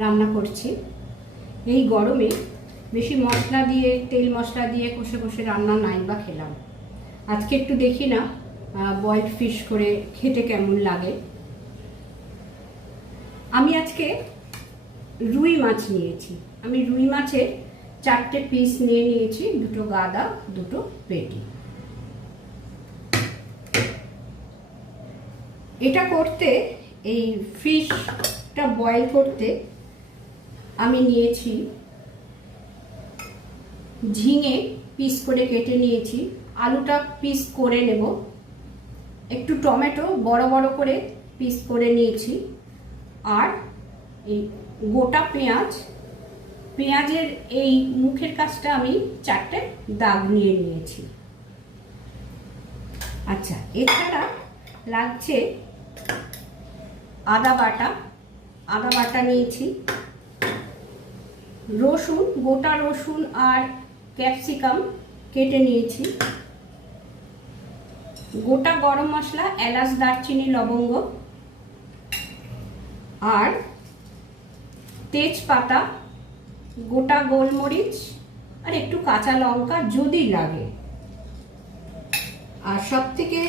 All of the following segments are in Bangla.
রান্না করছি। এই গরমে বেশি মশলা দিয়ে, তেল মশলা দিয়ে কষে কষে রান্না নাই বা খেলাম। আজকে একটু দেখি না বয়েলড ফিশ করে খেতে কেমন লাগে। আমি আজকে রুই মাছ নিয়েছি। আমি রুই মাছের 4টে পিস নিয়ে নিয়েছি, 2টো গাদা, 2টো পেটি। এটা করতে, এই ফিশটা বয়েল করতে আমি নিয়েছি ঝিঙে, পিস করে কেটে নিয়েছি। আলুটা পিস করে নেব। একটু টমেটো বড় বড় করে পিস করে নিয়েছি। আর এই গোটা পেঁয়াজ, পেঁয়াজের এই মুখের কাছটা আমি 4টে দাগ নিয়ে নিয়েছি। আচ্ছা, এছাড়া লাগছে আদা বাটা নিয়েছি, রসুন, গোটা রসুন আর ক্যাপসিকাম কেটে নিয়েছি, গোটা গরম মশলা, এলাচ, দারচিনি, লবঙ্গ আর তেজপাতা, গোটা গোলমরিচ আর একটু কাঁচা লঙ্কা যদি লাগে। আর সব থেকে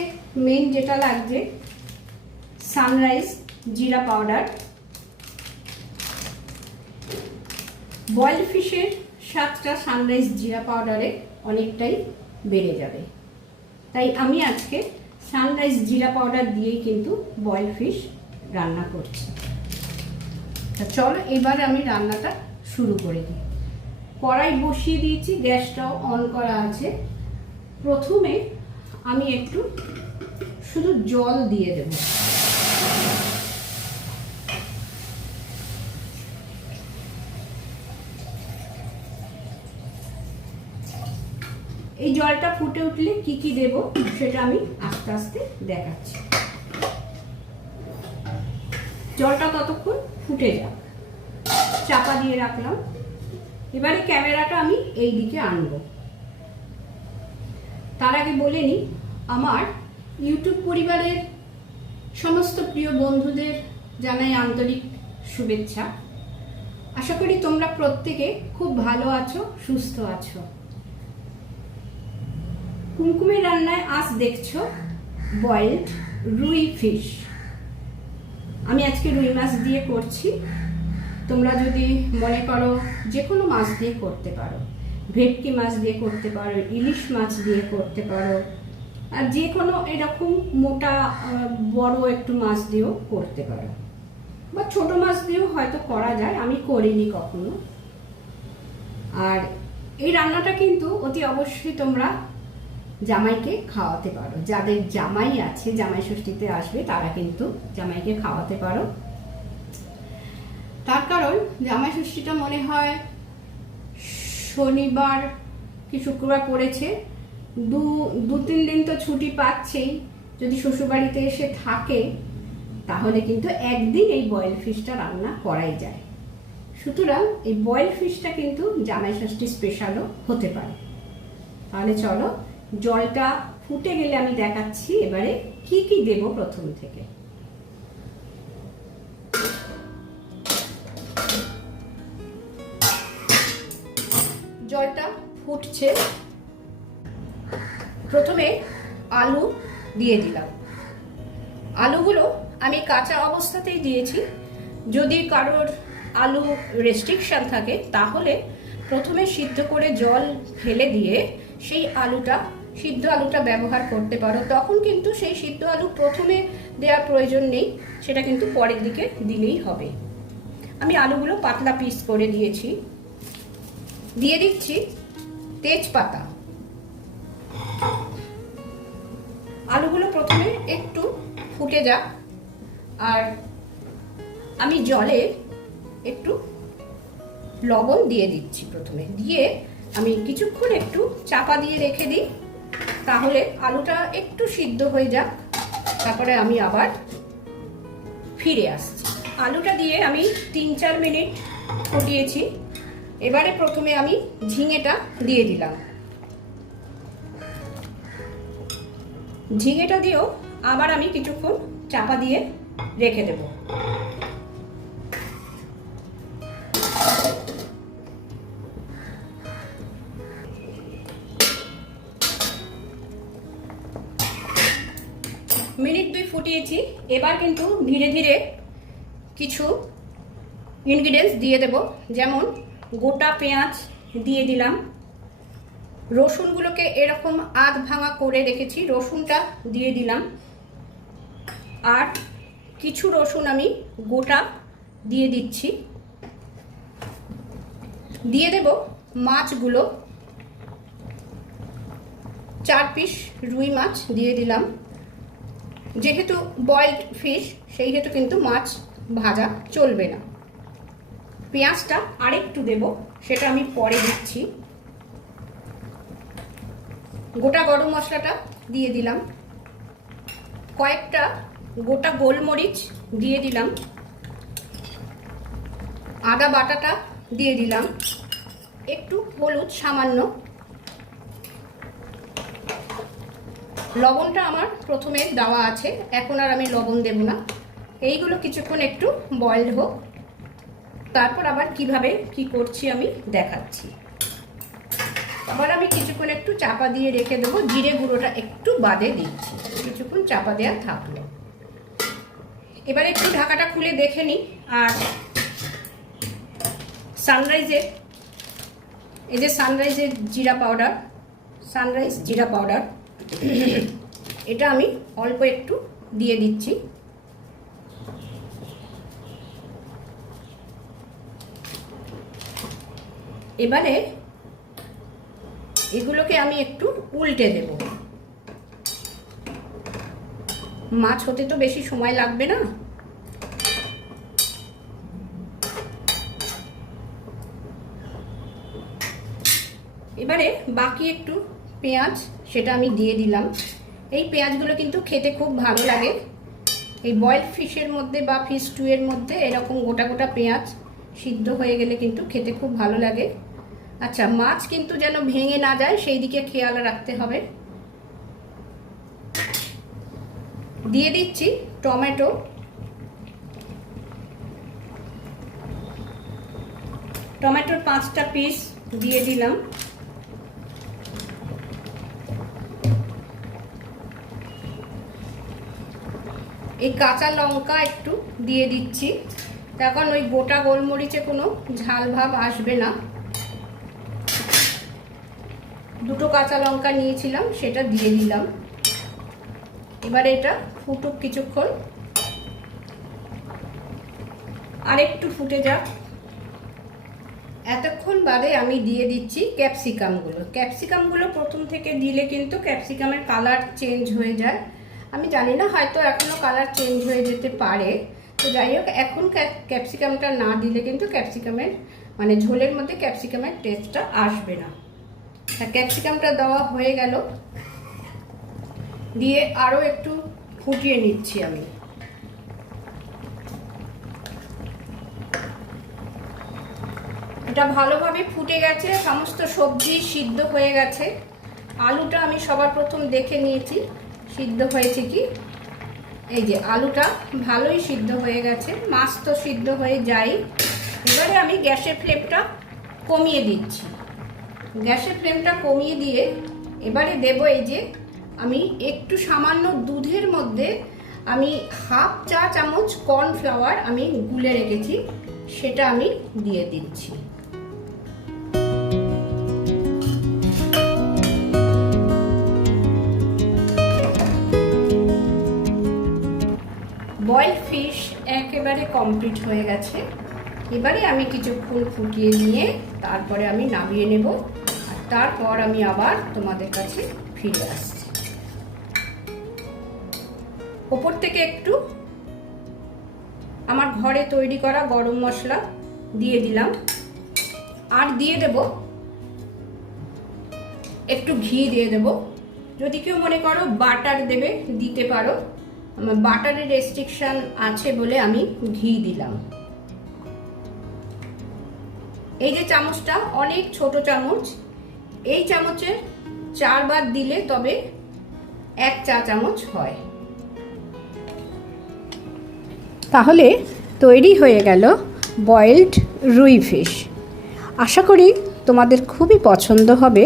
মেন যেটা লাগছে, সানরাইজ জিরা পাউডার। বয়েলড ফিশের স্বাদটা সানরাইজ জিরা পাউডারে অনেকটাই বেড়ে যাবে, তাই আমি আজকে সানরাইজ জিরা পাউডার দিয়েই কিন্তু বয়েলড ফিশ রান্না করছি। চলো এবার আমি রান্নাটা শুরু করে দিই। কড়াই বসিয়ে দিয়েছি, গ্যাসটাও অন করা আছে। প্রথমে আমি একটু শুধু জল দিয়ে দেব। এই জলটা ফুটে উঠলে কি কি দেব সেটা আমি আস্তে আস্তে দেখাচ্ছি। জলটা ততক্ষণ ফুটে যাক, চাপা দিয়ে রাখলাম। এবারে ক্যামেরাটা আমি এই দিকে আনবো। তার আগে বলে নিই, আমার ইউটিউব পরিবারের সমস্ত প্রিয় বন্ধুদের জানাই আন্তরিক শুভেচ্ছা। আশা করি তোমরা প্রত্যেকে খুব ভালো আছো, সুস্থ আছো। কুমকুমের রান্নায় আজ দেখছো বয়েলড রুই ফিশ। আমি আজকে রুই মাছ দিয়ে করছি। তোমরা যদি মনে করো যে কোনো মাছ দিয়ে করতে পারো, ভেটকি মাছ দিয়ে করতে পারো, ইলিশ মাছ দিয়ে করতে পারো, আর যে কোনো এরকম মোটা বড় একটু মাছ দিয়েও করতে পারো, বা ছোট মাছ দিয়েও হয়তো করা যায়, আমি করিনি কখনো। আর এই রান্নাটা কিন্তু অতি অবশ্যই তোমরা জামাইকে খাওয়াতে পারো। যাদের জামাই আছে, জামাই ষষ্ঠীতে আসবে, তারা কিন্তু জামাইকে খাওয়াতে পারো। তার কারণ জামাই ষষ্ঠীটা মনে হয় শনিবার কি শুক্রবার পড়েছে। দু তিন দিন তো ছুটি পাচ্ছেই। যদি শ্বশুরবাড়িতে এসে থাকে তাহলে কিন্তু একদিন এই বয়েলড ফিশটা রান্না করাই যায়। সুতরাং এই বয়েলড ফিশটা কিন্তু জামাই ষষ্ঠী স্পেশালও হতে পারে। তাহলে চলো, জলটা ফুটে গেলে আমি দেখাচ্ছি এবারে কি কি দেব প্রথম থেকে। জলটা ফুটছে। প্রথমে আলু দিয়ে দিলাম। আলুগুলো আমি কাঁচা অবস্থাতেই দিয়েছি। যদি কারোর আলু রেস্ট্রিকশন থাকে তাহলে প্রথমে সিদ্ধ করে জল ফেলে দিয়ে সেই সিদ্ধ আলুটা ব্যবহার করতে পারো। তখন কিন্তু সেই সিদ্ধ আলু প্রথমে দেওয়ার প্রয়োজন নেই, সেটা কিন্তু পরের দিকে দিলেই হবে। আমি আলুগুলো পাতলা পিস করে দিয়েছি। দিয়ে দিচ্ছি তেজপাতা। আলুগুলো প্রথমে একটু ফুটে যাক, আর আমি জলে একটু লবণ দিয়ে দিচ্ছি। প্রথমে দিয়ে আমি কিছুক্ষণ একটু চাপা দিয়ে রেখে দিই, তাহলে আলুটা একটু সিদ্ধ হয়ে যাক। তারপরে আমি আবার ফিরে আসছি। আলুটা দিয়ে আমি 3-4 মিনিট ফুটিয়েছি। এবারে প্রথমে আমি ঝিঙেটা দিয়ে দিলাম। ঝিঙেটা দিয়েও আবার আমি কিছুক্ষণ চাপা দিয়ে রেখে দেব। ফুটিয়েছি। এবার কিন্তু ধীরে ধীরে কিছু ইনগ্রিডিয়েন্টস দিয়ে দেব, যেমন গোটা পেঁয়াজ দিয়ে দিলাম, রসুনগুলোকে এরকম আধ ভাঙা করে রেখেছি, রসুনটা দিয়ে দিলাম, আর কিছু রসুন আমি গোটা দিয়ে দিচ্ছি। দিয়ে দেব মাছগুলো, 4 পিস রুই মাছ দিয়ে দিলাম। যেহেতু বয়েলড ফিশ সেই হেতু কিন্তু মাছ ভাজা চলবে না। পেঁয়াজটা আরেকটু দেব, সেটা আমি পরে দিচ্ছি। গোটা গরম মশলাটা দিয়ে দিলাম, কয়েকটা গোটা গোলমরিচ দিয়ে দিলাম, আদা বাটাটা দিয়ে দিলাম, একটু হলুদ সামান্য, লবণটা আমার প্রথমে দেওয়া আছে, এখন আর আমি লবণ দেব না। এইগুলো কিছুক্ষণ একটু বয়েলড হোক, তারপর আবার কিভাবে কি করছি আমি দেখাচ্ছি। আবার আমি কিছুক্ষণ একটু চাপা দিয়ে রেখে দেবো, জিরে গুঁড়োটা একটু বাদে দিচ্ছি, কিছুক্ষণ চাপা দেওয়া থাকলো। এবার একটু ঢাকাটা খুলে দেখে নিই। আর সানরাইজের এই যে সানরাইজের জিরা পাউডার, সানরাইজ জিরা পাউডার, এটা আমি অল্প একটু দিয়ে দিচ্ছি। এবারে এগুলোকে আমি একটু উল্টে দেব। মাছ হতে তো বেশি সময় লাগবে না। এবারে বাকি একটু পেঁয়াজ সেটা আমি দিয়ে দিলাম। এই পেঁয়াজগুলো কিন্তু খেতে খুব ভালো লাগে। এই বয়েলড ফিশের মধ্যে বা ফিশ স্টু এর মধ্যে এরকম গোটা গোটা পেঁয়াজ সিদ্ধ হয়ে গেলে কিন্তু খেতে খুব ভালো লাগে। আচ্ছা, মাছ কিন্তু যেন ভেঙে না যায় সেই দিকে খেয়াল রাখতে হবে। দিয়ে দিচ্ছি টমেটো, টমেটোর 5টা পিস দিয়ে দিলাম। এই কাঁচা লঙ্কা একটু দিয়ে দিচ্ছি, তখন ওই গোটা গোলমরিচে কোনো ঝাল ভাব আসবে না। 2টো কাঁচা লঙ্কা নিয়েছিলাম, সেটা দিয়ে দিলাম। এবারে এটা ফুটুক কিছুক্ষণ, আর একটু ফুটে যাক। এতক্ষণ বাদে আমি দিয়ে দিচ্ছি ক্যাপসিকামগুলো। ক্যাপসিকামগুলো প্রথম থেকে দিলে কিন্তু ক্যাপসিকামের কালার চেঞ্জ হয়ে যায়। আমি জানি না, হয়তো এখনও কালার চেঞ্জ হয়ে যেতে পারে। তো যাই হোক, এখন ক্যাপসিকামটা না দিলে কিন্তু ক্যাপসিকামের মানে ঝোলের মধ্যে ক্যাপসিকামের টেস্টটা আসবে না। ক্যাপসিকামটা দেওয়া হয়ে গেল, দিয়ে আরও একটু ফুটিয়ে নিচ্ছি আমি। এটা ভালোভাবে ফুটে গেছে, সমস্ত সবজি সিদ্ধ হয়ে গেছে। আলুটা আমি সবার প্রথম দেখে নিয়েছি সিদ্ধ হয়েছে কি। এই যে আলুটা ভালোই সিদ্ধ হয়ে গেছে, মাছ তো সিদ্ধ হয়ে যায়। এবারে আমি গ্যাসের ফ্লেমটা কমিয়ে দিচ্ছি। গ্যাসের ফ্লেমটা কমিয়ে দিয়ে এবারে দেব এই যে আমি একটু সামান্য দুধের মধ্যে আমি 1/2 চা চামচ কর্নফ্লাওয়ার আমি গুলে রেখেছি, সেটা আমি দিয়ে দিচ্ছি। বয়েলড ফিশ একেবারে কমপ্লিট হয়ে গেছে। এবারে আমি কিছুক্ষণ ফুটিয়ে নিয়ে তারপরে আমি নামিয়ে নেব, আর তারপর আমি আবার তোমাদের কাছে ফিরে আসছি। ওপর থেকে একটু আমার ঘরে তৈরি করা গরম মশলা দিয়ে দিলাম, আর দিয়ে দেব একটু ঘি দিয়ে দেব। যদি কেউ মনে করো বাটার দেবে দিতে পারো, আমার বাটারের রেস্ট্রিকশন আছে বলে আমি ঘি দিলাম। এই যে চামচটা অনেক ছোট চামচ, এই চামচের 4 বার দিলে তবে 1 চা চামচ হয়। তাহলে তৈরি হয়ে গেল বয়েলড রুই ফিশ। আশা করি তোমাদের খুবই পছন্দ হবে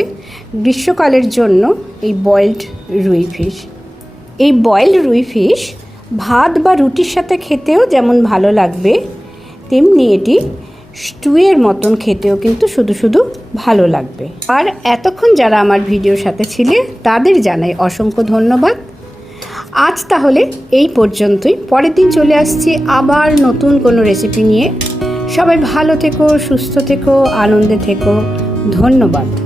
গ্রীষ্মকালের জন্য এই বয়েলড রুই ফিশ। এই বয়েলড রুই ফিশ ভাত বা রুটির সাথে খেতেও যেমন ভালো লাগবে, তেমনি এটি স্টুয়ের মতন খেতেও কিন্তু শুধু শুধু ভালো লাগবে। আর এতক্ষণ যারা আমার ভিডিওর সাথে ছিলে তাদের জানাই অসংখ্য ধন্যবাদ। আজ তাহলে এই পর্যন্তই, পরের দিন চলে আসছি আবার নতুন কোনো রেসিপি নিয়ে। সবাই ভালো থেকো, সুস্থ থেকো, আনন্দে থেকো। ধন্যবাদ।